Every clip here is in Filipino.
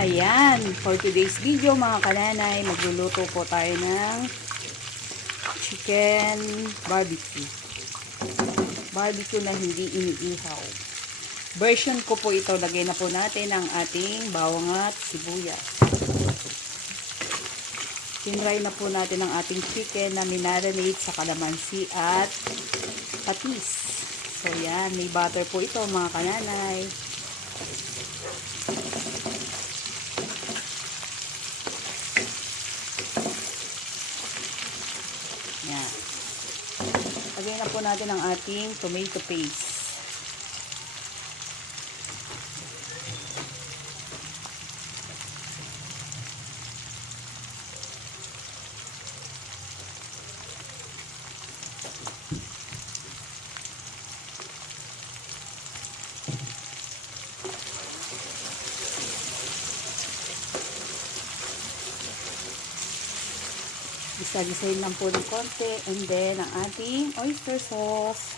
Ayan, for today's video mga kananay, magluluto po tayo ng chicken barbecue. Barbecue na hindi iniihaw. Version ko po ito, lagay na po natin ang ating bawang at sibuyas. Tinry na po natin ang ating chicken na minarinate sa kalamansi at patis. So yan, may butter po ito mga kananay. Yan. Lagay na po natin ang ating tomato paste. Isa-gisahin lang po ng konti, and then ang ating oyster sauce.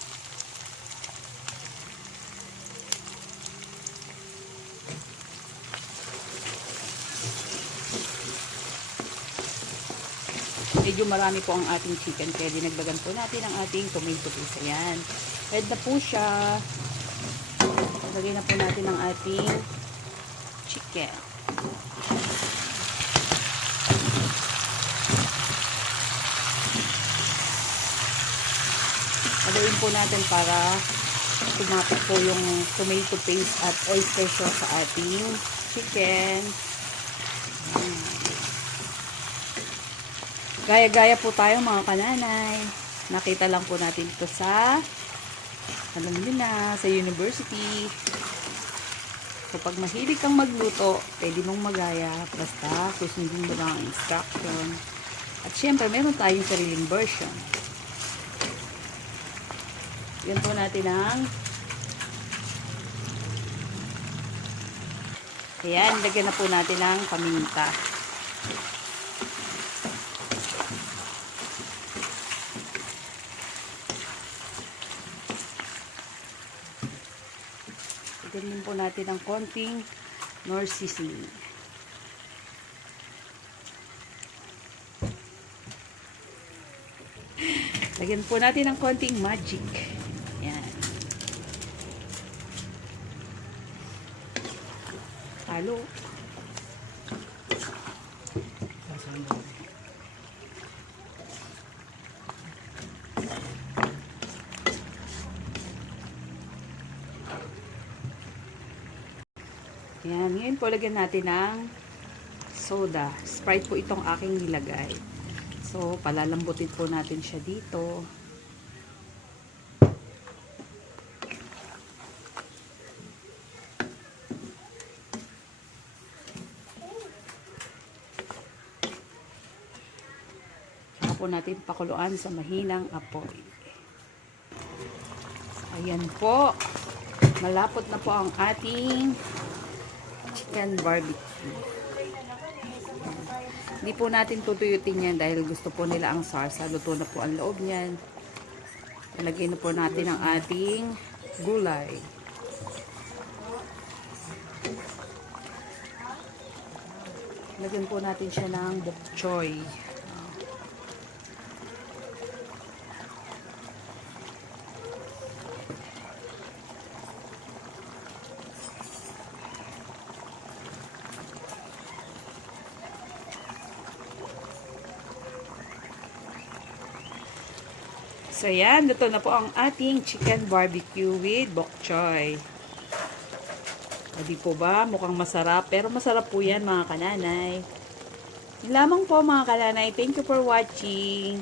Medyo marami po ang ating chicken, kaya dinagdagan po natin ang ating tomato paste. Ayan. Red na po siya. Lagay na po natin ang ating chicken. Lagyan po natin para tumapit po yung tomato paste at oyster sauce sa ating chicken. Gaya-gaya po tayo mga kananay. Nakita lang po natin ito sa, alam nyo na, sa university. So pag mahilig kang magluto, pwede mong magaya basta susundin mo lang ang instruction. At syempre meron tayong sariling version. Yan po natin ang ayan, lagyan na po natin ang paminta. Lagyan din po natin ang konting nor seasoning. Lagyan po natin ang konting magic. Yan. Halo. Yan. Ngayon po lagyan natin ng soda. Sprite po itong aking nilagay. So, palalambutin po natin siya dito. Saka po natin pakuluan sa mahinang apoy. Ayan po. Malapot na po ang ating chicken barbecue. Hindi po natin tutuyutin yan dahil gusto po nila ang sarsa. Luto na po ang loob niyan. Ilagay na po natin ang ating gulay. Lagyan po natin siya ng bok choy. So, ayan. Luto na po ang ating chicken barbecue with bok choy. O, di po ba? Mukhang masarap. Pero masarap po yan, mga kananay. Yun lamang po, mga kananay. Thank you for watching.